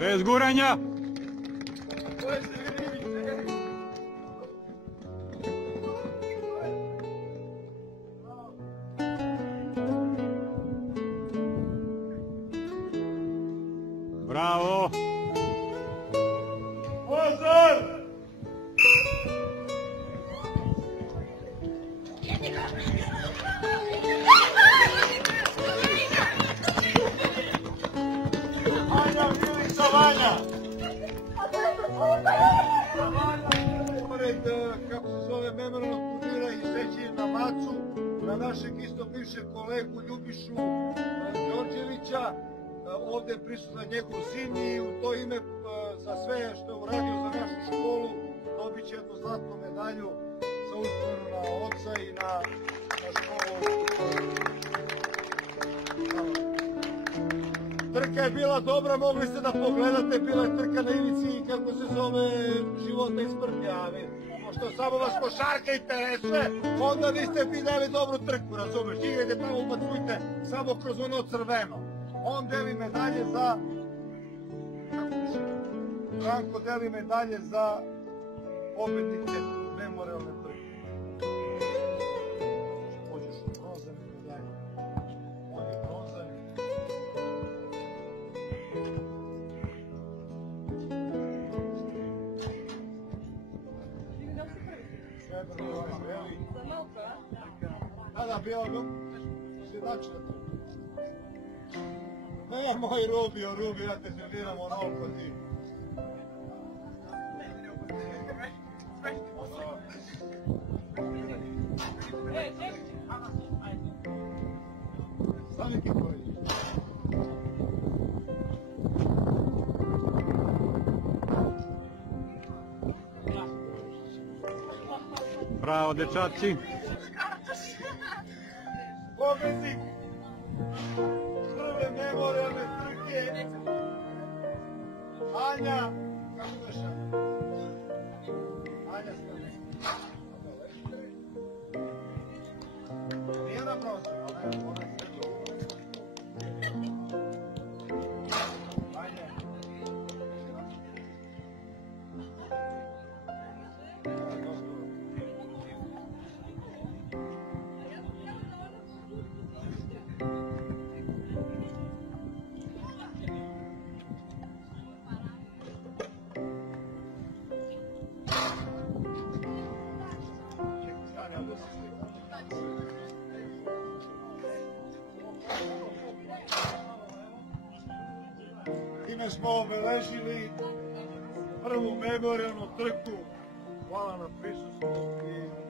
Bez guranja! Bravo! Pozor! Anja Milica Vanja! Pored, kako se zove, memorijalnog turnira izreći na macu na našeg isto bivšeg kolegu Ljubišu Đorđevića. Ovdje je prisutan njegov sin i u to ime za sve što je uradio za našu školu dobit će jednu zlatnu medalju za uspomenu na oca i na školu. Trka je bila dobra, mogli ste da pogledate, bila je trka na ivici, kako se zove, života i smrti, ali pošto samo vas košarka interesuje, onda niste vidjeli dobru trku, razumeš, idete tamo, ubacujte samo kroz ono crveno. On deli medalje za... Branko deli medalje za pobednike memorijalne trke. Hoćeš u bronzane medalje. On je bronzani. Da, bijelo. Sljedači na trku. Ne, moj Rubio, ja te serviram onoliko ti. Stavi ti koji. Bravo, dečaci! Pobednik prve memorijalne trke Anja, kako zoveš Anja? Anja Stane. Nije na bronzu, ona je srećo. Anja. Time smo obeležili prvu memorijalnu trku. Hvala na prisustvu i